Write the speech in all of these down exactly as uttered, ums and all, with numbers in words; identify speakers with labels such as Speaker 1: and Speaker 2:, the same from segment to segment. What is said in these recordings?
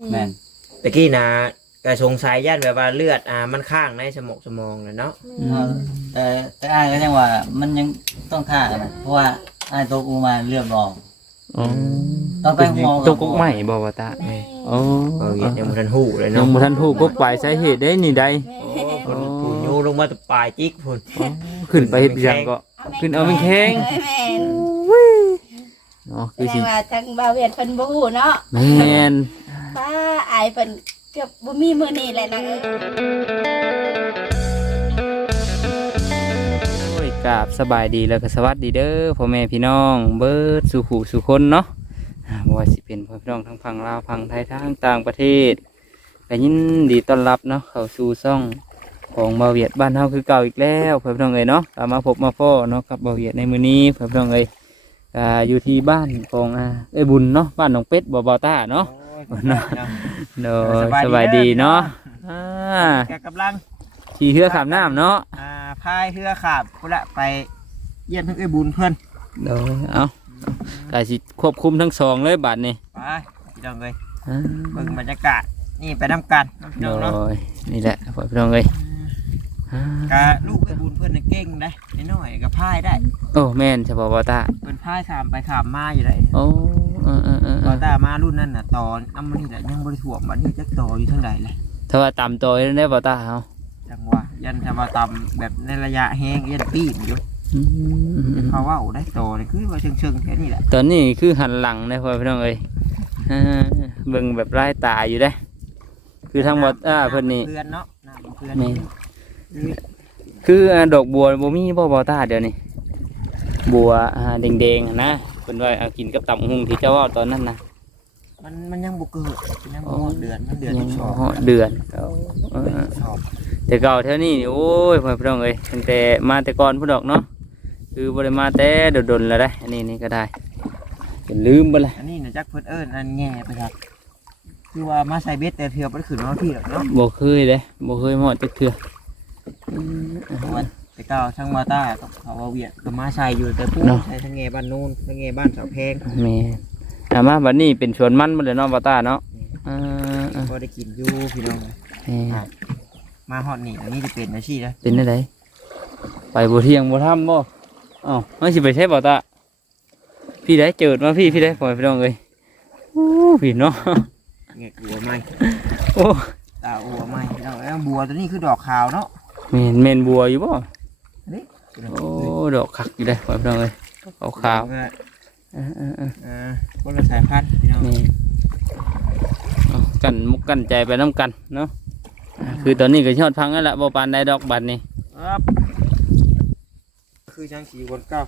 Speaker 1: แม่น
Speaker 2: ตะกี้นะก็สงสัยย่านแบบว่าเลือดอ่ามันข้างในสมองสมองน่ะเนาะ
Speaker 1: แต่แต่อ้ายก็ยังว่ามันยังต้องฆ่ากันนะเพราะว่าอ้ายตกอูมาเลือดออก
Speaker 3: อ๋อ
Speaker 1: ต้องไปหมอ
Speaker 3: ตกกกใหม่บ่ว่าตา
Speaker 4: แม่
Speaker 3: อ๋อ
Speaker 2: เออยังบ่ทันฮู้เลย
Speaker 3: ยั
Speaker 2: เนาะ
Speaker 3: งบ่ทันฮู้กกปลายสาเหตุได้นี่ใด
Speaker 2: โอ้พุ่นพุ่นโยลงมาแตะปลายจิกพุ่น
Speaker 3: ขึ้นไปเฮ็ดหยังก็ ขึ้นเอาเป็นแข้ง
Speaker 4: แม่น
Speaker 3: เนาะ
Speaker 4: แส
Speaker 3: คือ
Speaker 4: ด
Speaker 3: สิ
Speaker 4: งว่าทางบ่าวเวียนเพิ่นบ่ฮู้เนาะ
Speaker 3: แม่น
Speaker 4: ป้าอายเพิ่นเกือบบ่มีมื้อนี้แหละนะเอ้ย
Speaker 3: โอ้ยกราบสบายดีแล้วก็สวัสดีเด้อพ่อแม่พี่น้องเบิดสู่หูสู่คนเนาะอ่าบ่ว่าสิเป็นพ่อพี่น้องทั้งฝั่งลาวฝั่งไทยทั้งต่างประเทศก็ยินดีต้อนรับเนาะเข้าสู่ช่องของบ่าวเวียดบ้านเฮาคือเก่าอีกแล้วพ่อพี่น้องเอ้ยเนาะกลับมาพบมาพ้อเนาะกับบ่าวเวียดในมื้อนี้พ่อพี่น้องเอ้ยอ่าอยู่ที่บ้านของอ่าเอ้ยบุญเนาะบ้านหนองเป็ดบ่บ่าวต้าเนาะเนาะโดยสบายดีเนาะอ่า
Speaker 2: แกกำลัง
Speaker 3: ขี่เรือข้ามน้ำเนาะ
Speaker 2: อ่าพายเรือขาบพุ่นละไปเยี่ยมทั้งเอ้ยบุญเพิ่น
Speaker 3: โดยเอากายสิควบคุมทั้งสองเลยบาทนี่
Speaker 2: ไปพี่น้องเอ้ยเบิ่งบรรยากาศนี่ไปนำกันเนาะพี่
Speaker 3: โด
Speaker 2: น้องเนาะ
Speaker 3: ยนี่แหละพ่อพี่น้องเลย
Speaker 2: กะลูกไอ้บุญเพื่อนน่ะเก่งได้น้อยๆก็พายได้
Speaker 3: โอ้แม่นเฉพาะบอตา
Speaker 2: เพิ่นพายขามไปขามมาอยู่ได้
Speaker 3: โอ้เออเออเออเอ
Speaker 2: ก็
Speaker 3: อ
Speaker 2: ตามารุ่นนั้นน่ะตอนน้ำมันนี่แหละยังบ่ได้ถ่วมบัดนี้จักต่ออยู่ทางใดเลย
Speaker 3: ถ้าว่าตามตัวได้บอตาเอา
Speaker 2: จังหวะยันจะมาตำแบบในระยะแห้งยันปีนอยู่
Speaker 3: อืมอืมอืม
Speaker 2: เขาว่าโอ้ได้ต่อนี่คือว่าเชิงๆแค่นี้แหละ
Speaker 3: ตอนนี้คือหันหลังนะพ่อพี่น้องเลยอ่าเบิ่งแบบไร้ตาอยู่ได้ คือทางบอตาเพิ่นนี่
Speaker 2: เพื่อนเนาะน้ำเพื่อน
Speaker 3: แม่นคืออ่าดอกบัวบ่มีบ่บอตาเดี๋ยวนี้บัวอ่าแดงๆนะเพิ่นว่าเอากินกับตำหุงที่เจ้าว่าตอนนั้นนะ
Speaker 2: มันมันยังบ่เกิดมันยังบ่ฮอดเดือนมันเดือนที่สอง
Speaker 3: อ๋อเดือนเอาเออ
Speaker 2: เดือนที่สอง
Speaker 3: แต่เก่าเท่านี้นี่โอ้ยพ่อพี่น้องเอ้ยตั้งแต่มาแต่ก่อนพุ่นดอกเนาะคือบริมาแต่โดนๆแล้วได้อันนี้นี่ก็ได้จนลืมไปเลย
Speaker 2: อันนี้น่ะจักเพิ่นเอิ้นอันแง่ไปครับคือว่ามาใส่เบ็ดแต่เทื่อบ่ได้ขึ้นมาพี่หรอกเนาะ
Speaker 3: บ่เคยเลยบ่เคยหมดจักเทื่ออืม
Speaker 2: เพราะว่าแต่เก่าช่างมาต้าต้องเขาว่าเวียดก็มาใส่อยู่แต่ผู้ใส่ทั้งแง่บ้านนู้นทั้งแง่บ้านเสาแพง
Speaker 3: แม่อามาบัดนี้เป็นสวนมันหมดเลยเนาะบ่ตาเนาะอ่า
Speaker 2: พอได้กินอยู่พี่น้อง
Speaker 3: ๆแม่
Speaker 2: มาฮอดนี่อันนี้จะเป็นอาชีพนะ
Speaker 3: เป็นได้ไดไปบ่เที่ยงบ่ทํบ่อ้าวมันสิไปใช้บ่ตาพี่ได้เจิดมาพี่พี่ได้พ่อพี่น้องเอ้ยโอ้พี่เนาะ
Speaker 2: เงี้ยบัวไม้
Speaker 3: โอ้
Speaker 2: ตาบัวไม้พี่น้องแล้วบัวตัวนี้คือดอกขาวเนาะ
Speaker 3: แม่นแม่นบัวอยู่บ่
Speaker 2: อันนี้
Speaker 3: โอ้ดอกคักอยู่ได้พ่อพี่น้องเอ้ยขาวๆ
Speaker 2: อ่า
Speaker 3: เออเออเออ
Speaker 2: อ่าคนละสายพันธุ์พี่น้อง
Speaker 3: นี่เอากันมุกกันใจไปน้ำกันเนาะอ่าคือตอนนี้ก็ยอดพังแล้วล่ะบ่ปานได้ดอกบัดนี่
Speaker 2: ครับคือช่างสีวนเก้า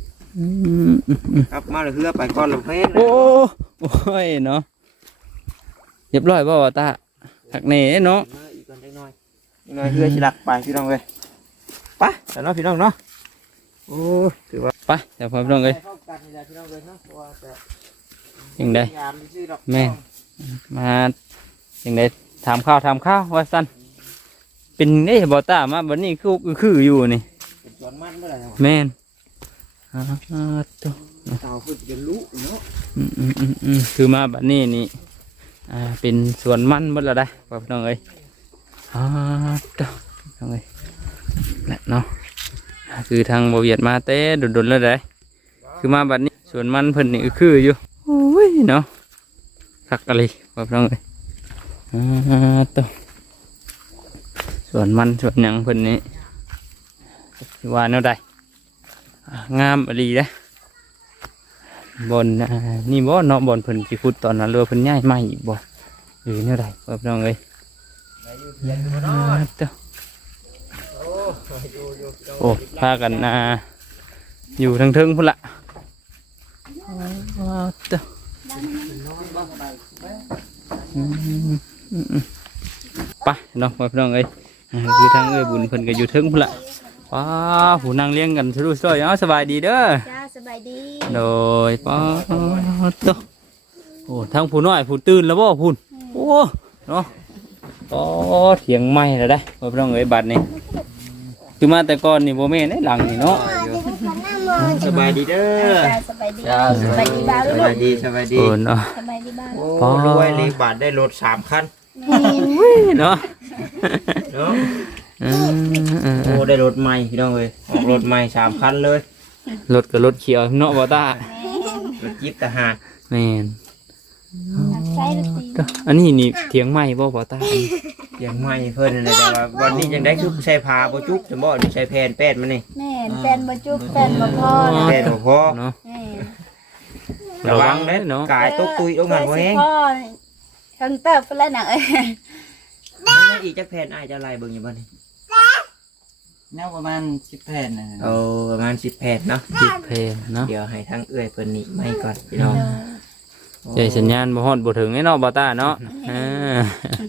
Speaker 2: ครับมาเลยเพื่อไปก้อนลำเพชร
Speaker 3: โอ้โอ้ยเนาะเรียบร้อยบ่าวตาหักเน่เนาะ
Speaker 2: มาอีกก่อนจักหน่อยจักหน่อยเพื่อชิลักไปพี่น้องเลยไปแต่เนาะพี่น้องเนาะโอ้ถือว่า
Speaker 3: ไปเดี๋ยวพ่อพี่น้องเลย
Speaker 2: เข้ากันนี่แหละพี่น้องเลยเนาะเพราะว่าจะ
Speaker 3: ยังไง
Speaker 2: ยามชื่อดอก
Speaker 3: แม่ มายังไงถามข้าวถามข้าวว่าสั้นเป็นได้บ่าวตามาบัดนี้คือคืออยู่นี่
Speaker 2: เป็นสวนมันเมื่อไหร่เนาะ
Speaker 3: แม่นอ่าตัว
Speaker 2: เต่าคือจะรู้เนาะ
Speaker 3: อืมอืมอืมอืมคือมาบัดนี้นี่อ่าเป็นสวนมันหมดแล้วได้พ่อพี่น้องเอ้ยอ่าตัวพี่น้องเอ้ยนั่นเนาะคือทางบ่าวเวียดมาเต้ดุนๆแล้วได้คือมาบัดนี้สวนมันเพิ่นนี่ก็คืออยู่โอ้ยเนาะคักอะไรพ่อพี่น้องเอ้ยอ่าตัวสวนมันสวนหยังเพิ่นนี่ว่าแนวใดอ่างามอะไรเด้บนอ่านี่บ่เนาะบนเพิ่นสิขุดตอนนั้นเรือเพิ่นย้ายมาอีกบ่หรือแนวใดพ่อพี่น้องเอ้ยอ่าตัวโอ้พากันอ่าอยู่ทางเทิงพุ่นละอ่าตัวอืมอืมอืมไปเนาะพ่อพี่น้องเอ้ยอ่าคือทางเอ้ยบุญเพิ่นก็อยู่เทิงพุ่นละว้าผู้นั่งเลี้ยงกันสะดุดซอยเอ้าสบายดีเด้อ
Speaker 4: จ้าสบายดี
Speaker 3: โดยป้าตัวโอ้ทั้งผู้น้อยผู้ตื่นแล้วบ่พูนโอ้เนาะก็เถียงไม่แล้วได้พ่อพี่น้องเอ้ยบัดนี่คือมาแต่ก่อนนี่บ่แม่นได้หลังนี่เนาะ
Speaker 2: สบายดีเด้อ
Speaker 4: จ้าสบายดี
Speaker 1: จ้า
Speaker 4: สบายดีบ้าง
Speaker 2: ส
Speaker 4: ลู
Speaker 2: บาก ยดีสบายดี
Speaker 3: โอ้เนาะ
Speaker 4: สบายดีบ้าง
Speaker 2: โอ้รวยเลขบาทได้รถสามคัน
Speaker 3: เนาะ
Speaker 2: เนาะ
Speaker 3: อืมอืม
Speaker 2: โอ้ได้รถใหม่พี่น้องเลยออกรถใหม่สามคันเลย
Speaker 3: รถกับรถเขียวเนาะบ่ตาร
Speaker 2: ถจิ๊บทหาร
Speaker 3: แม่น
Speaker 4: ใช่ละสิ
Speaker 3: ก็อันนี้นี่เถียงใหม่บ่บ่ตา
Speaker 2: ยังใหม่เพิ่นเลยแต่ว่าวันนี้ยังได้คือใช้ผ้าบ่จุกจะบ่ใช้แผ่นแป้นมานี่
Speaker 4: แม่นแฟนบ่จุบแฟนบ่พ่อนะ
Speaker 2: แป้นบ่พอ
Speaker 3: เนาะ
Speaker 4: แม่น
Speaker 2: ระวังเด้
Speaker 3: เนาะ
Speaker 2: กายตกตุยตรงนั้นบ่แฮง
Speaker 4: พ่อเพิ่งเติบไปแล้วน่ะเอ้ย
Speaker 2: ไม่อีกจักแผ่นอ้ายจะไล่เบิ่งอยู่บ่นี่
Speaker 1: แนวประมาณสิบแผ่นนะ
Speaker 2: เอาประมาณสิบแผ่นเนาะ
Speaker 3: ผิดเพลงเนาะ
Speaker 2: เดี๋ยวให้ทั้งเอื้อยเพิ่นนี่ไม่ก่อนพี่น้อง
Speaker 3: ใจสัญญาณบ่ฮอดบ่ถึงไอ้เนาะบ่ตาเนาะอ่า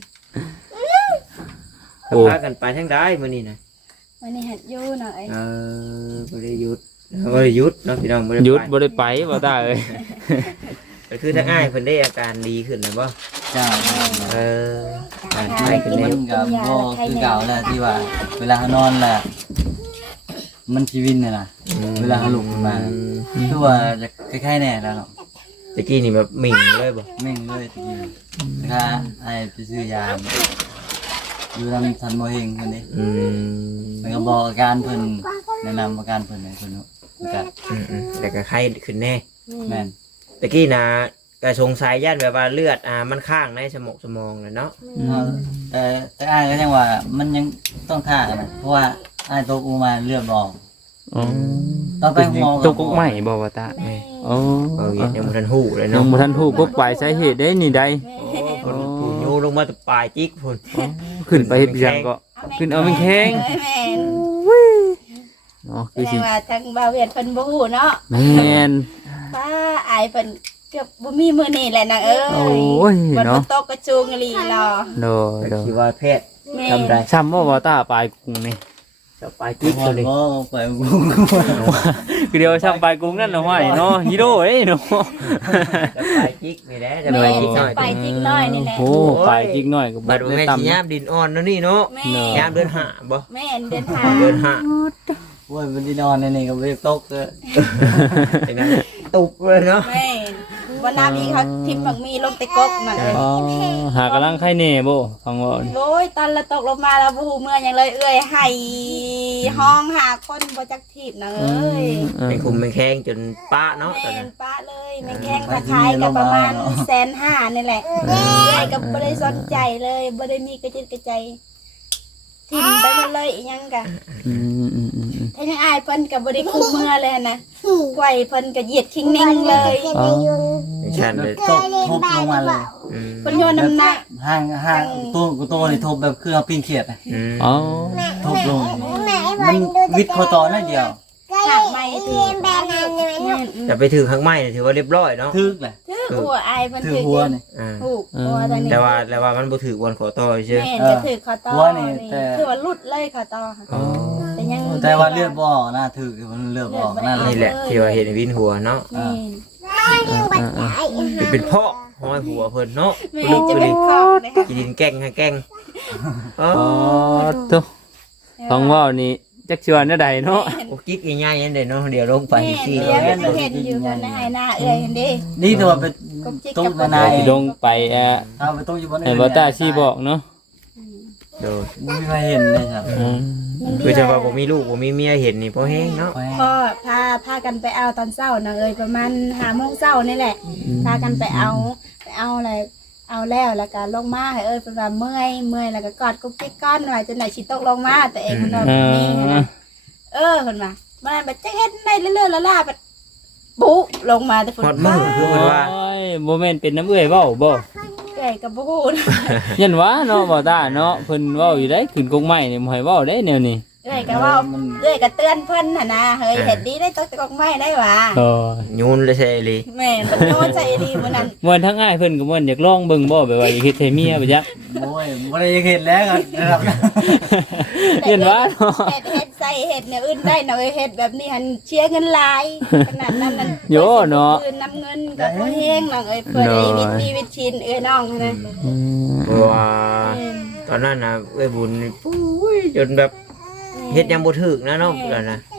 Speaker 2: โอ้พากันไปทางใดมื้อนี้นะ
Speaker 4: วันนี้หัดอยู่หน่อย
Speaker 2: เออบ่ได้หยุดบ่ได้หยุดเนาะพี่น้องบ่ได้
Speaker 3: หยุด
Speaker 2: ไป
Speaker 3: บ่ได้ไปบ่ตาเอ้ย
Speaker 2: ก็คือทั้งอ้ายเพิ่นได้อาการดีขึ้นแล้วบ่
Speaker 1: เจ้า
Speaker 2: เอออาการ
Speaker 1: ใช่
Speaker 2: ดีขึ้น
Speaker 1: มั
Speaker 2: แล้ว
Speaker 1: นกับโบคือเก่าแหละที่ว่า เวลาเขานอนแหละมันชีวินเนี่ยนะเวลาเขาลุกขึ้นมาคือว่าจะคล้ายๆแน่แล้วเนาะ
Speaker 2: ตะกี้นี่แบบหมิ่งเลยบ่
Speaker 1: เม่งเลยตะกี้ถ้าไอ้ไปซื้อยาอยู่ทำทันโมเฮงคนนี้
Speaker 2: อืม
Speaker 1: มันก็บอกอาการเพิ่นแนะนำอาการเพิ่นให้เพิ่นรู้จัก
Speaker 2: อืมอืมแต่ก็ไข้ขึ้นแน่
Speaker 1: แม่น
Speaker 2: ตะกี้นะก็สงสัยย่านแบบว่าเลือดอ่ามันข้างในสมองสมองเลยเนาะ
Speaker 1: เอาแต่แต่อ้ายก็ยังว่ามันยังต้องท่านะเพราะว่าอ้ายตกอูมาเลือดออก
Speaker 3: อ๋อ
Speaker 1: ต้องไปหมอ
Speaker 3: ตกกกใหม่บ่บ่ตาอ๋อ
Speaker 2: เออยังบ่ทันฮู้เลย
Speaker 3: ยั
Speaker 2: เนาะ
Speaker 3: งบ่ทันฮู้กกปลายสาเหตุได้นี่ใด
Speaker 2: โอ้คนผู้โยลงมาแตะปลายจิกพุ่น
Speaker 3: ขึ้นไปเฮ็ดเรื่องก็ ขึ้นเอาเป็นแข้ง
Speaker 4: แม่น
Speaker 3: เนาะ
Speaker 4: แส
Speaker 3: คือ
Speaker 4: ด
Speaker 3: สิ
Speaker 4: งว่าทางบ่าวเวียนเพิ่นบ่ฮู้เนาะ
Speaker 3: แม่น
Speaker 4: ป้าอายเพิ่นเกือบบ่มีมื้อนี้แหละนางเอ้ย
Speaker 3: โอ้ย
Speaker 4: บ่
Speaker 3: เนาะ
Speaker 4: ตกกระจูงอีหลีหรอ
Speaker 3: โดย
Speaker 2: ก็
Speaker 3: โดย
Speaker 2: คิดว่าแพทย์
Speaker 4: แม่
Speaker 2: ทำได้
Speaker 3: ช้ำบ่บ่ตาปลายกุ้งนี่
Speaker 2: แตะปลายจิก
Speaker 1: พอ
Speaker 2: ตัวนี้
Speaker 1: บ่ไปกู
Speaker 3: คือเดียวช้ำปลายกุ้งนั่นเนาะห้อยเนาะฮีโร่เอ้ยเนาะ
Speaker 2: แตะปลายจิกนี่แหละแตะ
Speaker 4: แม่
Speaker 2: ปลายจิกหน่อย
Speaker 4: ไปจิกน้อยนี่แหละ
Speaker 3: โอ้ปลายจิกหน่อยก็
Speaker 2: บัดว่าแม่นสิยามดินอ่อนเนาะนี่เนาะ
Speaker 4: แม่
Speaker 2: ยามเดือนห้าบ่
Speaker 4: แม่นเดินทา
Speaker 2: เดือนห้า
Speaker 1: โอ้ยมันที่นอนในนี่ก็ไม่ได้ตกเลย
Speaker 2: เป็นไงตุบเลยเนาะ
Speaker 4: แม่วันน้ามีเขาทิมบักมีลงไปกกน่ะเอ้ย
Speaker 3: อ๋อหากำลังไข่แน่บ่ฟังว่า
Speaker 4: โอ้ยตอนละตกลงมาแล้วบ่ฮู้เมื่อหยังเลยเอ้ยให้ห้องหาคนบ่จักทีบน่ะเอ้ย
Speaker 2: เป็นคุมเป็นแข้งจนป้าเนาะตอน
Speaker 4: แม่
Speaker 2: นั้น
Speaker 4: นป้าเลยแม่แข้งตะขายก็ประมาณแสนห้านี่แหละเอ้ยก็บ่ได้สนใจเลยบ่ได้มีกระจิตกระใจทิมไปหมดเลยอีหยังกะ
Speaker 3: อืมอืมอืมอืม
Speaker 4: ถ้ายังอายเพิ่นก็บ่ได้คู่เมื่อเลยนะกล้วยเพิ่นก็เหยียดคิงนิ่งเลย
Speaker 3: อ๋อ
Speaker 2: ในชั้นเลย
Speaker 1: ตกทุบลงมาเลย
Speaker 2: อืม
Speaker 4: เพิ่นโยนน้ำหนัก
Speaker 1: ห่างห่างตัวกูตัวนี่ทุบแบบเครื่องปิ้งเขียดนะ
Speaker 2: อืม
Speaker 3: อ๋อ
Speaker 1: ทุบลงมันวิดคอต่อนั่นเดียว
Speaker 4: หักไม่ถือแม่น
Speaker 2: จะไปถือข้างไม้เนี่ยถือว่าเรียบร้อยเนาะ
Speaker 1: ทึกเลย
Speaker 4: ถือหัวอายเพิ่น
Speaker 1: ถือ
Speaker 4: ถือ
Speaker 1: หัวนี่
Speaker 2: อ่า
Speaker 4: ถูกหัวทางนี้
Speaker 2: แต่ว่าแต่ว่ามันบ่ถือวันขอต่อใช่ไหม
Speaker 4: แม่นก็ถือคอตอ
Speaker 1: หัวนี่แต่
Speaker 4: ถือว่าหลุดเลยคอตอ
Speaker 2: อ๋อ
Speaker 4: แต่ยัง
Speaker 1: แต่ว่าเลือดบ่ออกนะถือมันเลือดบ่ออกนั่นเล
Speaker 2: นี่
Speaker 1: ย
Speaker 2: แหละที่ว่าเห็นวินหัวเนาะ
Speaker 4: แม่น
Speaker 2: เป็นเป็นพ่อห้อยหัวเพิ่นเนาะ
Speaker 4: แม่
Speaker 2: ลูก
Speaker 4: จะ
Speaker 2: ไป
Speaker 4: เป็
Speaker 2: ดิ
Speaker 4: นคอกเลยค่ะ
Speaker 2: กินดินแกล้งให้แกล้งอ๋อ
Speaker 3: อ๋อตุ๊ฟังว่านี่จักชวนได้ใดเนาะ
Speaker 2: โอ้กิ๊กง่ายๆนั่นเด้เนาะเดี๋ยวลงไป
Speaker 4: แม่น
Speaker 2: สิ
Speaker 4: เดี๋ยวจะเห็นอยู่บนในหน้าเอ้ยเห็นดิ
Speaker 1: นี่ตัวเป็นตุ้มนาย
Speaker 3: สิลงไปเอ่อ
Speaker 1: เอาไปตุ้มอยู่บน
Speaker 3: ให้บ่ตาชี้บอกเนาะ
Speaker 2: โดย
Speaker 1: ไม่มีใครเห็นเลยครับ
Speaker 3: อืม
Speaker 2: คือจะว่าผมมีลูกผมมีเมียเห็นนี่พอแห้งเนาะ
Speaker 4: พ่อพาพากันไปเอาตอนเช้านะเอ้ยประมาณห้าโมงเช้านี่แหละ พากันไปเอาไปเอาอะไรเอาแล้วแล้วก็ลงมาให้เอ้ยเป็นว่าเมื่อยเมื่อยแล้วก็กอดกุ๊กกิ๊กก้อนหน่อยจนไหนชิตกลงมาแต่เองมันนอน
Speaker 3: อ่
Speaker 4: นี่
Speaker 3: า
Speaker 4: นะเออคนมามันแบบจะเห็นได้เรื่อยๆละล่าแบบปุ๊ลงมาแต่ฝน
Speaker 2: ฮอดมือคือมันว่า
Speaker 3: โอ้ยบ่แม่นเป็นน้ำเอื้อยเว้าบ่
Speaker 4: เอ้ยกับปุ๊
Speaker 3: ยันว่าเนาะบ่ตาเนาะเพิ่นเว้าอยู่ได้ขึ้นกงไม้นี่บ่ให้เว้าได้แนวนี้
Speaker 4: เอ้ยก็ว่าเอ้ยก็เตือนเพิ่นน่ะนะเฮ้ยเห็นดีได้ตกตะกอกไม้ได้หว่า
Speaker 3: โอ้ย
Speaker 2: โยนเลยใช่เลย
Speaker 4: แม่นมันโยนใจดีมื้อนั้น
Speaker 3: ม่วนทั้งอ้ายเพิ่นก็ม่วนอยากลองเบิ่งบ่แบบว่าอยากเฮ็ดให้เมียบ่จัก
Speaker 1: โอ้ยไม่ได้เห็นแล้วครับ
Speaker 3: ยันว่าเนาะ
Speaker 4: เฮ็ดเฮ็ดใส่เฮ็ดเนี่ยอื่นได้เนาะเอ้ยเฮ็ดแบบนี้หันเชียร์เงินหลายขนาดนั้นนั่น
Speaker 3: โยเนาะ
Speaker 4: คืนน้ำเงินก็บ่แห้งเนาะเอ้ยเพิ่นได้วิตมีวิตชินเอ้ยน้องนะ
Speaker 3: อืม
Speaker 2: เพราะว่าตอนนั้นนะเอ้ยบุญนี่ปุ้ยจนแบบเฮ็ดยังบ่ถึกนะเนาะแล้วนะ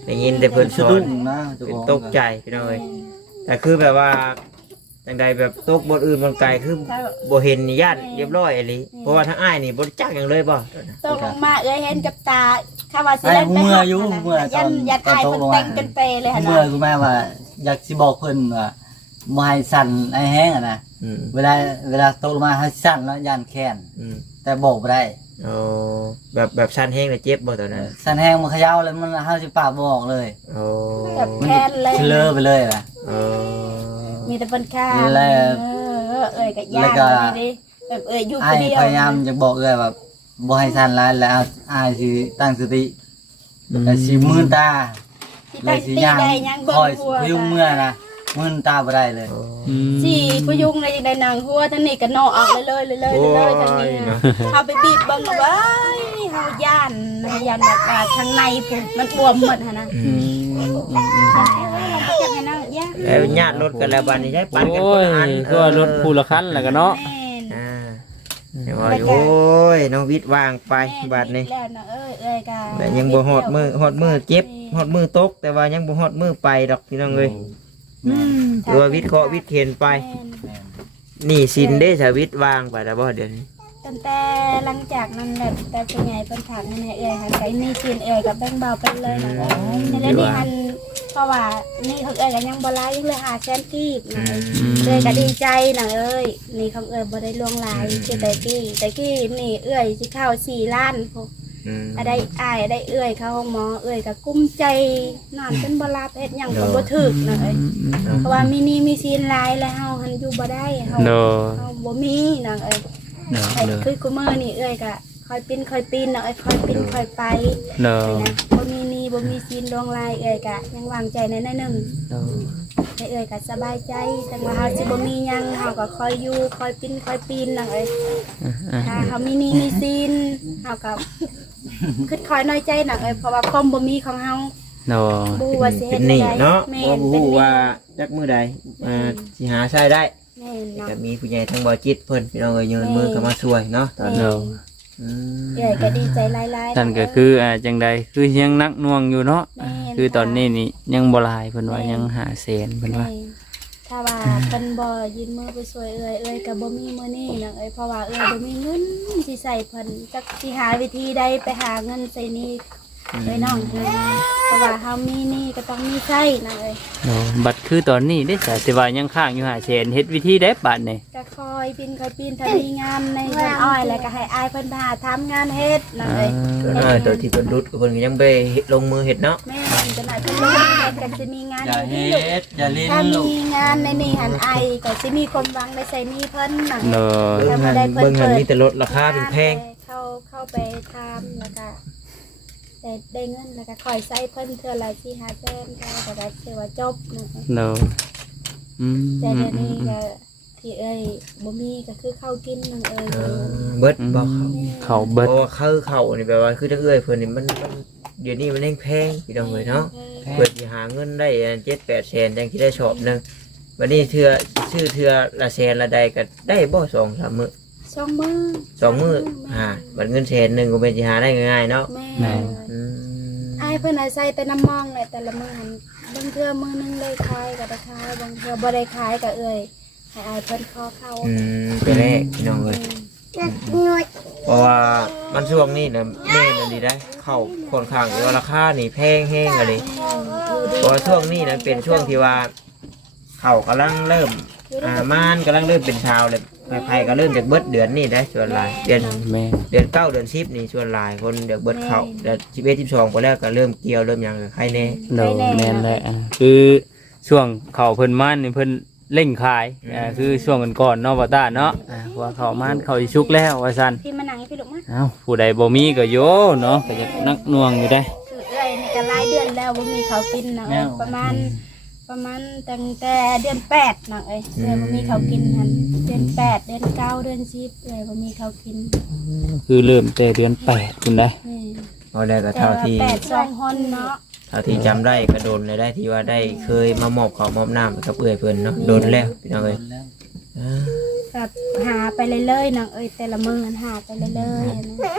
Speaker 2: ได้ยินแต่เพิ่นส
Speaker 1: สะ
Speaker 2: อ
Speaker 1: ดุ้
Speaker 2: น
Speaker 1: งนะเจ้า
Speaker 2: เป็น
Speaker 1: ของ
Speaker 2: ตกใจพี่น้องเอ้ยแต่คือแบบว่าจังใดแบบตกบนอื่นบนไกลคือบ่เห็นนี่ญาติเรียบร้อยอีหลีเพราะว่าทั้งอ้ายนี่บ่รู้จักหยังเลยบ่
Speaker 4: ตกลงมาเอ้ยเห็นกับตาข้าว่าสิ
Speaker 1: ไอ้
Speaker 4: เล่นไป
Speaker 1: เมื่อ
Speaker 4: หา
Speaker 1: อยู่
Speaker 4: หั่น
Speaker 1: เมื่อ
Speaker 4: น่ะ
Speaker 1: ต
Speaker 4: ยั
Speaker 1: อน
Speaker 4: นยัน
Speaker 1: ตอน
Speaker 4: อาย
Speaker 1: โต
Speaker 4: เพิ่น
Speaker 1: ลง
Speaker 4: แต่
Speaker 1: มาง
Speaker 4: กันไปเลยหั่น
Speaker 1: เมื่อ
Speaker 4: น่ะ
Speaker 1: คุณแม่ว่าอยากสิบอกเพิ่นว่าบ่ให้สั่นไอ้แห้งอ่ะนะ
Speaker 2: อืม
Speaker 1: เวลาเวลาตกลงมาให้สั่นแล้วย่านแค้น
Speaker 2: อืม
Speaker 1: แต่บอกบ่ได้
Speaker 2: โอ้แบบแบบชันแห้งแล้วเจ็บบ่ตอนนั้น
Speaker 1: สั่นแห้งมันเขย่าแล้วมันเฮาสิปากบ่ออกเลย
Speaker 2: โอ้
Speaker 4: แบบแค้นเลย
Speaker 1: เฉลอไปเลยล่ะ
Speaker 2: โอ้
Speaker 4: มีแต่เพิ่นฆ่า
Speaker 1: แล้ว
Speaker 4: เออเอ้ยก็ย่า
Speaker 1: แล้ว
Speaker 4: น
Speaker 1: ก็
Speaker 4: ไปดิแบบเอ้ยอยู่ค
Speaker 1: อ้าน ย
Speaker 4: เดียว
Speaker 1: พยายามจะบอกเลยว่าบ่ให้สั่นหลายแล้วอ้ายสิตั้งสติแล้วสิมืนตา
Speaker 4: สิ
Speaker 1: แล้
Speaker 4: ตั้
Speaker 1: ว
Speaker 4: ง
Speaker 1: สิ
Speaker 4: ตี
Speaker 1: ย่าง
Speaker 4: ได้ยัง
Speaker 1: ค
Speaker 4: เบิ่
Speaker 1: อย
Speaker 4: งหัว
Speaker 1: พยุงเมื่อนะมืนตาบ่ได้เลย
Speaker 3: อืม
Speaker 4: สิพยุงได้จังได๋นางหัวทั้งนี้ก็นอออกเลยเลยเลยเลย
Speaker 2: โอ้
Speaker 4: เลยทั้ง
Speaker 2: ย
Speaker 4: นี้
Speaker 2: เนาะ
Speaker 4: เฮาไปบีบเบิ่งว่าเฮาย่านย่านแบบว่าข้างในพุ่นมันบวมหมดหั่นนะ
Speaker 2: อื
Speaker 3: อื
Speaker 2: ม
Speaker 3: มอืมอืม
Speaker 4: ก็จะให้นางย่าน
Speaker 2: แล้วญาติรถกันแล้วบัดนี้ใช้ปั่นกัน
Speaker 3: โอ้
Speaker 2: คน
Speaker 3: ย
Speaker 2: ละอัน
Speaker 3: ก็รถผู้ละคันแล้วก็เนาะ
Speaker 4: แม่น
Speaker 2: อ่าเดี๋ยวว่าอยู่โอ้ยน้องวิทย์วางไปบัดนี้
Speaker 4: แล้วนะเอ้ยเอ้ยกา
Speaker 2: แต่ยังบ่ฮอดมือฮอดมือเจ็บฮอดมือตก แต่ว่ายังบ่ฮอดมือไปดอกพี่น้องเอ้ย
Speaker 4: อืม
Speaker 2: หรือว่าวิทย์เคราะห์วิทย์เข็นไป
Speaker 4: แม่น
Speaker 2: นี่สินเด้ชาวิทย์วางไปแล้วบ่เดี๋ยวนี้
Speaker 4: ตั้งแต่หลังจากนั้นแหละแต่เป็นไงเพิ่นถามนั่นให้เอ้ยหันไกนี่กินเอ้ยกับแบงเบาไปเลยนะเอ้ยในเรื่องนี้หันเพราะว่านี่ของเอ้ยก็ยังบ่หลายยังเหลือห้าแสนกีบนะเอ้ย เอ้ยก็ดีใจนะเอ้ยนี่ของเอ้ยบ่ได้ล่วงหลายคือแต่กี้แต่กี้นี่เอ้ยสิเข้าสี่ล้านพวก
Speaker 2: อืม
Speaker 4: อะได้อายได้เอ้ยเข้าห้องหมอเอ้ยก็กุ้มใจนอนจนบ่หลับเฮ็ดหยังก็บ่ถึกนะเอ้ยเพราะว่ามีหนี่มีซีนหลายแล้วเฮาหันอยู่บ่ได้เฮา
Speaker 3: โด
Speaker 4: เฮาบ่มีนะเอ้ย
Speaker 3: โด
Speaker 4: ไอ้
Speaker 3: โด
Speaker 4: คือกูมื้อนี่เอ้ยก็คอยปีนคอยปีนนะเอ้ยคอยปีนคอยไป
Speaker 3: โด
Speaker 4: ไปนะบ่มีหนี่บ่มีซีนล่วงหลายเอ้ยก็ยังวางใจในนั้นหนึง
Speaker 3: โด
Speaker 4: ให้เอ่ยก็สบายใจแต่ว่าเฮาสิบ่มีหยังเฮาก็คอยอยู่คอยปิ้นคอยปีนนั่นเอ้ย
Speaker 3: อ่ะอ่ะ
Speaker 4: ถ้าเฮามีหนี้มีสินเฮาก็คิดคอยน้อยใจนั่นเอ้ยเพราะว่าความบ่มีของเฮา
Speaker 3: โด
Speaker 4: บ่รู้ว่าสิ
Speaker 2: เป็
Speaker 4: เฮ็
Speaker 2: น
Speaker 4: ด
Speaker 2: หนี้
Speaker 4: จั่งใด
Speaker 2: เนาะ
Speaker 4: แม่
Speaker 2: บ่
Speaker 4: น
Speaker 2: ฮู้
Speaker 4: เป็นหนี้
Speaker 2: ว่าจักมื้อใดอ่าสิหาใช้ได้
Speaker 4: แม่นเนาะ
Speaker 2: ก็มีผู้ใหญ่ทั้งบ่จิตเพิ่นพี่น้องเอ้ยยืนมือเข้ามาช่วยเนาะตอน
Speaker 3: โด
Speaker 2: นี้อืม
Speaker 4: เอ้ยก็ดีใจหลายๆ
Speaker 3: ท่านก็คืออ่าจังใดคือยังนักหน่วงอยู่เนาะอ่าคือตอนนี้นี่ยังบ่หลายเพิ่นว่ายังหาแสนเพิ่นว่า
Speaker 4: แม่นถ้าว่าเพิ่นบ่ยืนมือไปช่วยเอ้ยเอ้ยก็บ่มีมื้อนี้นั่นเอ้ยเพราะว่าเอ้ยบ่มีเงินสิใส่เพิ่นจักสิหาวิธีใดไปหาเงินใส่หนี้เอ้ยน้องเอ้ยเพราะว่าเฮามีหนี้ก็ต้องมีใช้นั่นเอ้ย
Speaker 3: โดบัดคือตอนนี้ได้แต่แต่ว่ายังค้างอยู่หาแสนเฮ็ดวิธีได้บาดนี่
Speaker 4: ก็คอยปีนคอยปีนถ้ามีงานในสวนอ้อยแล้วก็ให้อายเพิ่นพาทำงานเฮ็ดนั่นเอ้ย
Speaker 2: ตัวน้อยตัวที่เพิ่นรุดก็เพิ่นก็ยังบ่ได้เฮ็ดลงมือเฮ็ดเนาะ
Speaker 4: แม่นจะหน่อยเพิ่นลงเฮ็ดก็สิมีงาน
Speaker 1: อย่า
Speaker 4: ดี
Speaker 1: เฮ็
Speaker 4: ๆลูก
Speaker 1: ดอย่าเล่น
Speaker 4: ถ้า
Speaker 1: ลู
Speaker 4: มี
Speaker 1: ก
Speaker 4: งานในนี่หันอายก็สิมีความหวังได้ใส่หนี้เพิ่นนั่น
Speaker 3: โด
Speaker 2: เบิ่งหันเบิ่งหันมีแต่ลดราคาเป็นแพง
Speaker 4: เข้าเข้าไปทำแล้วก็ได้ได้เงินแล้วก็คอยใส่เพิ่นเทื่อละสี่ห้าแสนก็ได้ถือว่าจบนั่นเอ้ย
Speaker 3: โดอืม
Speaker 4: แต่เดี๋ยวนี้ก็ที่เอ้ยบ่มีก็คือข้าวกินนั่นเอ้ย
Speaker 2: เออเบิดบ่เขา
Speaker 3: เขาเบิด
Speaker 2: เพราะว่าเขาเขานี่แปลว่าคือทั้งเอ้ยเพิ่นนี่มันมันเดี๋ยวนี้มันแพงแพงพี่น้องเอ้ยเนาะเพิ่นสิหาเงินได้เจ็ดแปดแสนจังสิได้ชอบหนึงวันนี้เทื่อชื่อเทื่อละแสนละใดก็ได้บ่สองสามมื้อ
Speaker 4: สองมือ
Speaker 2: สองมื้อหาบัดเงินแสนหนึงก็เป็นสิหาได้ง่ายๆเนาะ
Speaker 4: แม่
Speaker 2: อืม
Speaker 4: ไอ้ายเพิ่นอาศัยแต่น้ำมองเลยแต่ละมื้อหันบางเทื่อมื้อหนึงได้ขายก็ได้ขายบางเทื่อบ่ได้ขายก็เอ้ยให้อายเพิ่นขอเข้า
Speaker 2: อืมไปแรกพี่น้องเอ้ยเพราะว่ามันช่วงนี้น่ะแม่นดีได้เข้าค่อนข้างที่ว่าราคานี่แพงแฮงอะเลยเพราะว่าช่วงนี้นั้นเป็นช่วงที่ว่าเขากำลังเริ่มอ่ามานกำลังเริ่มเป็นชาวเลยไผๆก็เริ่มจากเบิดเดือนนี่ได้ส่วนหลายเดือน
Speaker 3: แม่
Speaker 2: เดือนเก้าเดือนสิบนี่ส่วนหลายคนเดือนเบิดเขาเดือนสิบเอ็ดสิบสองไปแล้วก็เริ่มเกี่ยวเริ่มหยังกับใครแน่
Speaker 3: โดแม่นแหละอ่าคือช่วงเขาเพิ่นม่านนี่เพิ่นเร่งขายอ่าคือช่วงก่อนๆเนาะบ่ตาเนาะอ่าว่าเขาม่านเขาสิชุกแล้วว่าซั่น
Speaker 4: พี่มานั่งให้พี่ลูกมา
Speaker 3: เอ้าผู้ใดบ่มีก็โยเนาะก็จะนักหน่วงอยู่ได้
Speaker 4: คือเอ้ยนี่ก็หลายเดือนแล้วบ่มีข้าวกินนะเอ้ยประมาณประมาณตั้งแต่เดือนแปดนะเอ้ยเอ้ยบ่มีข้าวกินหันเดือนแปดเดือนเก้าเดือนสิบเอ้ยบ่มีข้าวกิน
Speaker 3: คือเริ่มแต่เดือนแปดคุณได้
Speaker 4: นี่
Speaker 2: เอาแล้วก็
Speaker 4: แต่
Speaker 2: เท่า
Speaker 4: ว่า
Speaker 2: ที่
Speaker 4: แปดสองคนเนาะ
Speaker 2: เท่าที่จำได้ก็โดนเลยได้ที่ว่าได้เคยมามอบข้าวมอบน้ำให้กับเอื้อยเพิ่นเนาะโดนแล้วพี่น้องเอ้ยอ่า
Speaker 4: แบบหาไปเรื่อยๆนะเอ้ยแต่ละมื้อหันหาไปเรื่อยๆนะ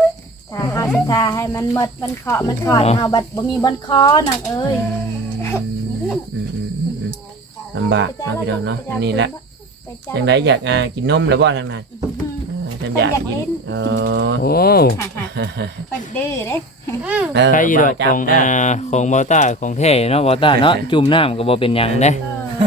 Speaker 4: ถ้าเฮาสิทาให้มันหมดมันเคาะมันคอยเฮาบัดบ่มีบ่อนคอนังเอ้ย
Speaker 2: อืมอืมอืมอืมลำบากเนาะพี่น้องเนาะอันนี้แหละจังไดอยากอ่ากินนมหรือบ่ทางนั้นอ่าจำอยากกินเออ
Speaker 3: โอ้
Speaker 4: เพิ่นดื้อเด้
Speaker 2: เออ
Speaker 3: ใครอยู่ดอก
Speaker 2: จั
Speaker 3: ข
Speaker 2: บ
Speaker 3: อง
Speaker 2: นะ
Speaker 3: อ่าของบอต้าของแท้เนาะบอต้าเนาะจุ่มน้ำก็บ่เป็นหยังเด้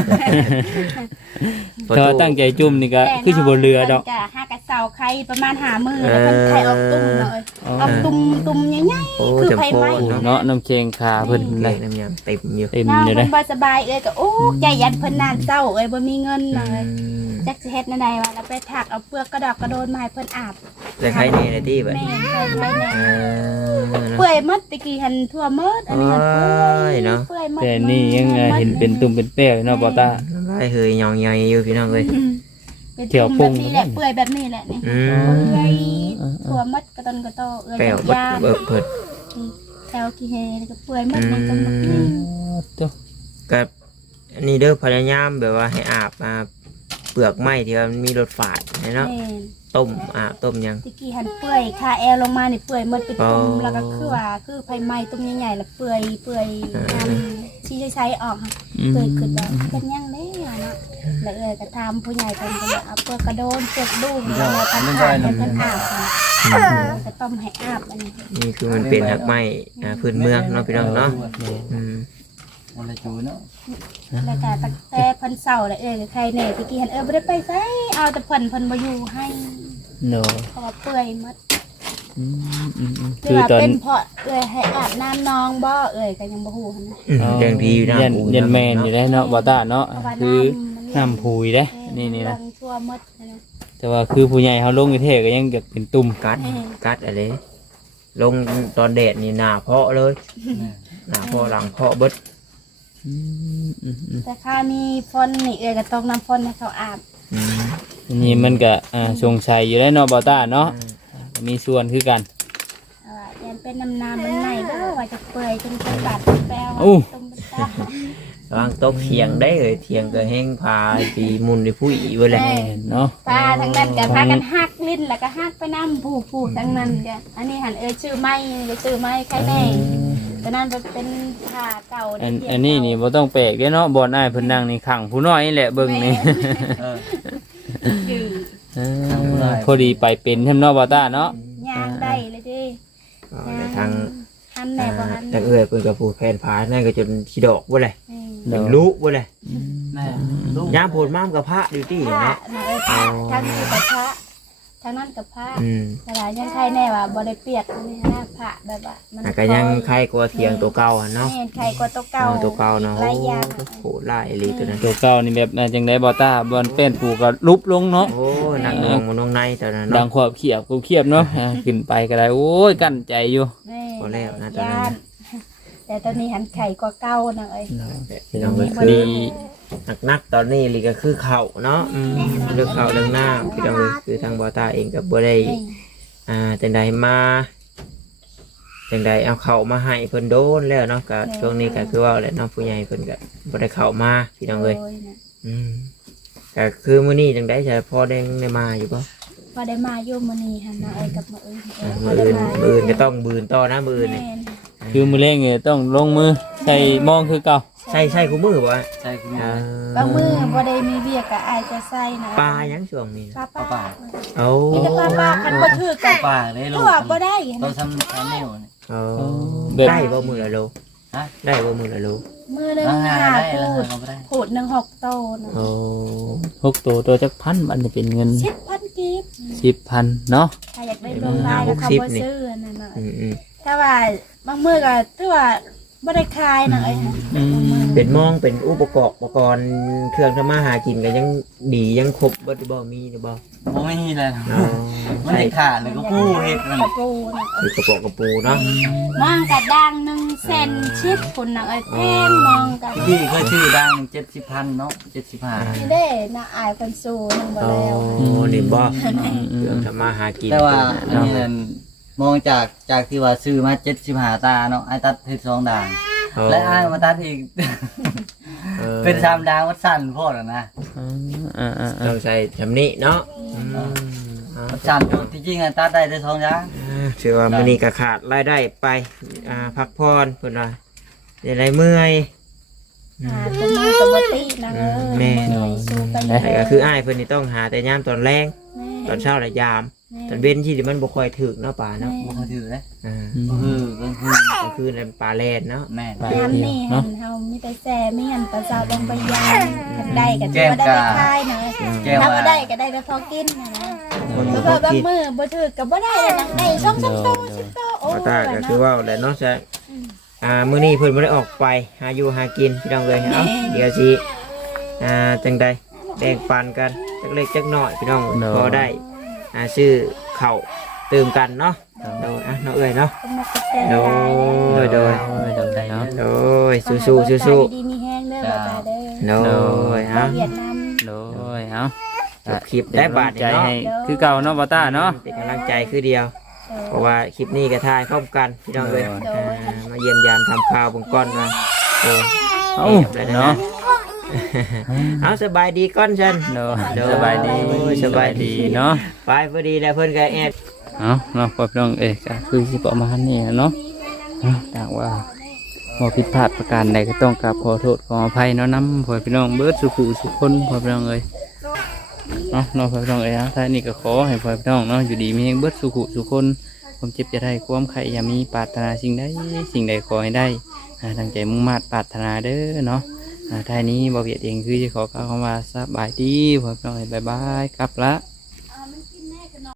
Speaker 3: ถ้าว่าตั้งใจจุ่มนี่ก็คือสิบ่เรือดอก
Speaker 4: พิ่นก็หากระเซาไข่ประมาณห้ามื้อแล้วเพิ่นไข่ออกตุ่มเลยออกตุ่มตุ่มใหญ่
Speaker 2: โอ้
Speaker 4: ๆคือ
Speaker 2: จำ
Speaker 4: ไผ
Speaker 2: โพ
Speaker 4: ไหม้
Speaker 2: นเนาะ
Speaker 3: เนาะน้ำเชงขาเพิ่น
Speaker 2: เล
Speaker 3: เลย ย
Speaker 2: น้ำยางเต็มอยู่
Speaker 3: เต็ม
Speaker 4: น้อง
Speaker 3: อยู่
Speaker 4: เพิ่
Speaker 3: เด้
Speaker 4: นบ่สบายเอ้ยก็โอ้ใจยันเพิ่นนานเศร้าเอ้ยบ่มีเงินเล
Speaker 2: อื
Speaker 4: ย
Speaker 2: ม
Speaker 4: จักสิเฮ็ดแนวใดวะแล้วไปถักเอาเปลือกกระดอกกระโดนมาให้เพิ่นอาบ
Speaker 2: เลยใครเนี่ยเลยที่แบบ
Speaker 4: แม่นเคยไปแน่
Speaker 2: เออเนาะ
Speaker 4: เปื่อยหมดตะกี้หันทั่วหมดอันนี้หันเปื่อ
Speaker 2: โอ้
Speaker 4: ย
Speaker 2: ยเนาะ
Speaker 4: เปื่อยหมด
Speaker 3: แต่นี่ยังอ่าเห็นเป็นตุ่มเป็นแป้วอยู่เนาะบอต้า
Speaker 2: น้ำลายเฮยยองใหญ่อยู่พี่น้องเลย
Speaker 4: เป็น
Speaker 3: เที่ยว
Speaker 4: ตุ่ม
Speaker 3: ปุ้
Speaker 4: แบบ
Speaker 3: ง
Speaker 4: นี้แหละเปื่อยแบบนี้แหละนี่
Speaker 2: อืม
Speaker 4: เปื่อยทั่วหมดกระตนกระโตเอ้ย
Speaker 2: แปลวเบิด
Speaker 4: ยา
Speaker 2: เบิดเบิด
Speaker 4: แถวกี่เฮแล้วก็เปื่อยหมดมันก็หมด
Speaker 2: อืม
Speaker 3: ตัว
Speaker 2: กับอันนี้เด้อพยายามแบบว่าให้อาบมาเปลือกไม้ที่ว่ามันมีรสฝาดเนาะ
Speaker 4: แม่น
Speaker 2: ต้มอาบต้มยัง
Speaker 4: ตะกี้หันเปื่อยคาแอลลงมานี่เปื่อยหมดเป็นตุ่ม
Speaker 2: อ๋อ
Speaker 4: แล้วก็คือว่าคือไฟไหม้ตุ่มใหญ่ๆแล้วเปื่อยเปื่อย
Speaker 2: อ่า
Speaker 4: น้ำชี้ใช้ๆออกค่ะ
Speaker 3: อืม
Speaker 4: เปื่อยขึ้นแล้วเป็นยังไงอะเนาะแล้วเอ้ยก็ทำผู้ใหญ่เพิ่นก็บอกเอาเปลือกกระโดนเปลือกดุ้งแล้วก็ทำให้เพิ่นอาบค่ะก็ต้มให้อาบอันนี้
Speaker 2: นี่คือมันเป็นหักไม้อ่าพื้นเมืองเนาะพี่น้องเนาะอืม
Speaker 1: มันละจูเนาะ
Speaker 4: แล้วก็ตั้งแต่เพิ่นเศร้าแล้วเอ้ยก็ใครแน่ตะกี้หันเอ้ยบ่ได้ไปไสเอาแต่เพิ่นเพิ่นบ่อยู่ให้
Speaker 3: เนาะ
Speaker 4: เพราะว่าเปื่อยหมด
Speaker 3: อืมอืมอืม
Speaker 4: คื
Speaker 3: คือ อ
Speaker 4: ว่า
Speaker 3: ตอน
Speaker 4: เป็นเพราะเอ้ยให้อาบน้ำน้องบ่เอ้ยก็ยังบ่ฮู้หั่นนะ
Speaker 2: อืมแดงดีอยู่นะ
Speaker 3: ยัน
Speaker 2: ปู
Speaker 3: ยันแมนอยู่ได้เนาะบอต้าเนาะ
Speaker 4: เพราะว่า
Speaker 3: คือ
Speaker 4: น้ำ
Speaker 3: น้ำพุยเด้นี่นี่
Speaker 4: ล
Speaker 3: นะ
Speaker 4: งทั่วหมดนะ
Speaker 3: แต่ว่าคือผู้ใหญ่เขาลงอยู่เทก็ยังเกิดเป็นตุ่ม
Speaker 2: กัดกัดอะไรลงตอนแดดนี่หนาเพาะเลยหนาเพาะหลังเพาะเบิด
Speaker 3: อืมอืมอืม
Speaker 4: แต่ข้ามีฝนนี่เอ้ยก็ต้องน้ำฝนให้เขาอาบ
Speaker 2: อืม
Speaker 3: อันนี้มันก็อ่าสงสัยอยู่ได้เนาะบอต้าเนาะมีส่วนคือกัน
Speaker 4: เอาว่ายันเป็นน้ำน้ำมันไหนบ่ว่าจะเปื่อยจนเป็นบาดแปลว่า
Speaker 3: อู้
Speaker 4: ต้มเป็นตา
Speaker 2: ระวังตกเถียงได้เลยเถียงก็แห้งพาปีมุนไปผู้อีไว้แหละ
Speaker 4: แม่
Speaker 3: เนาะ
Speaker 4: ปลาทั้งนั้นก็พากันหักลิ้นแล้วก็หักไปน้ำผู้ผู้ทั้งนั้นก็อันนี้หันเอ้ยชื่อไม้ก็ชื่อไม้ใครแน่ตอนนั้นเป็นผ้าเก่า
Speaker 3: อันอันนี้นี่บ่ต้องแปลกเด้เนาะบอนอ้ายเพิ่นนั่งนี่ขังผู้น้อยนี่แหละเบิ่งนี่
Speaker 1: เออ
Speaker 4: คือ
Speaker 3: เออพอดีไปเป็นทำเนาะบอต้าเนาะ
Speaker 4: ย่างได้เลยดิ
Speaker 2: ก็แต่ทาง
Speaker 4: หันแน่บ่หัน
Speaker 2: ทางเอื้อยเพิ่นกับผู้แผนผานั่นก็จนขี้ดอกไว้เลย
Speaker 3: เดี๋
Speaker 2: เป็
Speaker 3: ยว
Speaker 2: นลูกไว้เลย
Speaker 1: แม่ลูก
Speaker 2: ยามโพดม้ามกับพระดิวตี้
Speaker 4: พระ
Speaker 2: เนาะ
Speaker 4: นะเอ้ยพระทั้งนี้กับพระทั้งนั้นกับพระ
Speaker 2: อืม
Speaker 4: แต่ละยังใครแน่ว่าบ่ได้เปียกนี่ฮะพระแบบว่ามัน
Speaker 2: แต่ก็ยังใครกลัวเถียงตัวเก่าอะเนาะ
Speaker 4: แม่นใครกว่าตัวเก่า
Speaker 2: เอาตัวเก่าเนาะ
Speaker 4: หลายอย่าง
Speaker 2: โหไล่ลีตัวนั้น
Speaker 3: ตัวเก่านี่แบบอ่าจังไดบอต้าบอนเป็นปูก็ลุบลงเนาะ
Speaker 2: โอ้หนักหน่วงมันลงในตอนนั้น
Speaker 3: ดัง
Speaker 2: เนาะ
Speaker 3: ขวบเขียบกูเขียบเนาะอ่าขึ้นไปก็ได้โอ้ยกั้นใจอยู่
Speaker 4: แม่
Speaker 2: พอแล้วนะตอนนั้น
Speaker 4: ย่านแต่ตอนนี้หันไข่กว่าเก่านะเอ้ย
Speaker 2: พี่น้องก็คือ
Speaker 3: ดี
Speaker 2: นักๆตอนนี้ลีก็คือเข่าเนาะอืมเรื่องเข่าเรื่องหน้าพี่น้องก็คือทางบอตาเองก็บ่ได้
Speaker 4: นี่
Speaker 2: อ่าจังใดมาจังใดเอาเข่ามาให้เพิ่นโดนแล้วเนาะก็ช่วงนี้ก็คือว่าแหละเน้องผู้ใหญ่เพิ่นก็บ่ได้เข้ามาพี่น้องเอ้ย
Speaker 4: โยนะ
Speaker 2: อืมก็คือมื้อนี้จังใดจะพอได้ได้มาอยู่บ่
Speaker 4: พอได้มาอยู่มื้อนี้หันนะเอ้ยกับมื้ออื่นเอ้
Speaker 2: อ่าย
Speaker 4: พ
Speaker 2: มื้
Speaker 4: อ
Speaker 2: อ
Speaker 4: ได้
Speaker 2: อื่น
Speaker 4: มา
Speaker 2: มื้ออื่นก็ต้องบืนต่อนะมื้ออื่นนี่
Speaker 4: แม่น
Speaker 3: คือมือเล่งเนี่ยต้องลงมือใส่มองคือเก่า
Speaker 2: ใช่ใช่คู่มือบ่
Speaker 1: ใช่คุณ
Speaker 2: อ่า
Speaker 4: บางมื้อบ่ได้มีเวียกก็อายจะใส่นะ
Speaker 2: ปลายังช่วงนี้
Speaker 4: ปลาปลา
Speaker 1: ป่า
Speaker 2: เอา
Speaker 4: มีแต่ปลาปลาคันบ่ถือกัน
Speaker 1: ป่าได้ลู
Speaker 4: ตั
Speaker 1: ก
Speaker 4: วบ่ได้
Speaker 1: ตัว
Speaker 4: นะ
Speaker 1: ซ้ำซ้ำนิ้วนี่
Speaker 2: เอา
Speaker 3: แบบ
Speaker 2: ได้บ่มื้อละโล
Speaker 1: ฮะ
Speaker 2: ได้บ่มื้อละโล
Speaker 4: มื้อหนึง
Speaker 1: อ่า
Speaker 4: ห้า
Speaker 1: ได้
Speaker 4: พู
Speaker 1: แล้ว
Speaker 4: ด
Speaker 1: เขาไม่ได้
Speaker 4: พูดหนึ่งหกโตนะ
Speaker 2: เอา
Speaker 3: หกตัวตัวจักพันมันจะเป็นเงิน
Speaker 4: สิบพันกีบ
Speaker 3: สิบพันเนาะ
Speaker 4: ถ้าอยากได้ลงลายก็เขาบ่ซื้อนั่นน่ะ
Speaker 2: อืมอืม
Speaker 4: ถ้าว่าบางมื้อก็ถือว่าบ่ได้ขายนะเอ้ย
Speaker 3: อืม
Speaker 2: เป็นมองเป็นอุปกรณ์อุปกรณ์เครื่องทำมาหากินก็ยังดียังครบบ่ได้บ่มีหรือบ่
Speaker 1: โอ้ยเลย
Speaker 2: เอา
Speaker 1: มันได้ขาดเลยก็พูดเห็ดมัน
Speaker 4: กระปูนะเอ้
Speaker 2: คื
Speaker 4: ย
Speaker 2: อกระโปรงกระปูเนาะ
Speaker 4: มองกระดังหนึ่งเซนชิดคนน่ะเอ้ยแพงมองกระ
Speaker 1: ที่เคยชื่อดังเจ็ดสิบพันเนาะเจ็ดสิบห้า
Speaker 4: นี่เด้น่าอายคนสู้นึงบ่
Speaker 2: อ๋อ
Speaker 4: แล้ว
Speaker 2: นี่บ่
Speaker 3: อืมอื
Speaker 2: เค
Speaker 3: ม
Speaker 2: รื่องทำมาหากิน
Speaker 1: แต่ว่าอันนี้นั่นมองจากจากที่ว่าซื้อมาเจ็ดสิบห้าตาเนาะไอ้ตัดเห็ดสองด่าง
Speaker 2: อ๋อ
Speaker 1: และไอ้มาตัดอีก
Speaker 2: ออ
Speaker 1: เป็นสามด่างวัดสั้นโพอดอะนะ
Speaker 3: อ่าอ่าอ่า
Speaker 2: ต้องใส่ชำนิเนาะอืมเอา
Speaker 1: สามจุดที่จริงอ่ะตัดได้ได้สองอย่าง
Speaker 2: อ่าถือว่ามื้อนี้ก็ขาดรายได้ไปอ่าพักผ่อนเพิ่นว่าได้ไรเมื่อย
Speaker 4: หาตัวมือกับบ่ตินางเอ้ย
Speaker 2: แม่
Speaker 4: เหนื่อยสู้ไป
Speaker 2: แต่ก็คืออ้ายเพิ่นนี่ต้องหาแต่ยามตอนแรงตอนเช้าและยามตอนเว้นที่มันบ่ค่อยถึกเนาะป่าเนาะ
Speaker 1: บ่เขาถือเลย
Speaker 2: อ่า
Speaker 1: ก็คือกลางคืน
Speaker 2: ก็คือในป่าแลนเนาะ
Speaker 1: แม่น
Speaker 4: ยามนี่หันเฮามีแต่แซ่มีหันปลาสาวต้องไปยามกันได้ก็จะบ่ได้ไปขายนะ
Speaker 1: แก้ว
Speaker 4: ถ้าบ่
Speaker 1: ว่า
Speaker 4: ได้ก็ได้แต่พอกินนะนะ
Speaker 2: คน
Speaker 4: แล้
Speaker 2: บ่
Speaker 4: ว
Speaker 2: พ
Speaker 4: ก็
Speaker 2: อบ
Speaker 4: าง
Speaker 2: กิน
Speaker 4: มื้อบ่ถือก็บ่ได้นังได้สองสามโตสิบโตโอ้
Speaker 2: ก็ตาก็คือว่าแหละเนาะจะอ่ามื้อนี้เพิ่นบ่ได้ออกไปหาอยู่หากินพี่น้องเลยเอ้าเดี๋ยวสิอ่าจังใดแบ่งปันกันจักเล็กจักน้อยพี่น้องพอได้อ่าซื้อข้าวเติมกันเนาะโดยอ่ะเนาะเอ้ยเนาะ โดยโดย
Speaker 3: โดยเนาะ
Speaker 2: โดยสู้สู้สู้สู้
Speaker 4: ดีมีแห้งเด้อบ่ตาเด้อ
Speaker 2: โดย
Speaker 4: บ่
Speaker 2: ฮะ
Speaker 4: เวียดนาม
Speaker 3: โดยเอา
Speaker 2: จบคลิปได้บาท
Speaker 3: ใจ
Speaker 2: เนาะ
Speaker 3: ให้คือเก่าเนาะบ่ตาเนาะ
Speaker 2: เป็นกำลังใจคือเดียว เพราะว่าคลิปนี้ก็ถ่ายพร้อมกันพี่น้องเลย
Speaker 3: โดย
Speaker 2: อ่ามาเยี่ยมยามทำข่าวเบงก้อนมาโอ้
Speaker 3: เอ้า
Speaker 2: เลยนะ
Speaker 3: เนาะ
Speaker 2: เอาสบายดีก้อนฉัน
Speaker 3: โดย
Speaker 2: โดย
Speaker 3: สบายดี
Speaker 2: สบายดี
Speaker 3: เนาะ
Speaker 2: ไปพอดีแล้วเพิ่นก็แอด
Speaker 3: เอาเนาะพ่อพี่น้องเอกก็คือสิประมาณนี้เนาะเนาะถ้าว่าบ่ผิดพลาดประการใดก็ต้องกราบขอโทษขออภัยเนาะนำพ่อพี่น้องเบิดสุขุสุขคนพ่อพี่น้องเอ้ยเนาะเนาะพ่อพี่น้องเอ้ยนะท้ายนี้ก็ขอให้พ่อพี่น้องเนาะอยู่ดีมีแรงเบิดสุขุสุขคนความเจ็บจะได้ความไข่อย่ามีปรารถนาสิ่งใดสิ่งใดขอให้ได้อ่าตั้งใจมุ่งมั่นปรารถนาเด้อเนาะอ่าท้ายนี้บ่เวียดเองคือจะขอกล่าวคำว่าสบายดีพ่อพี่น้องเอ้ยบ๊ายบายกลับละ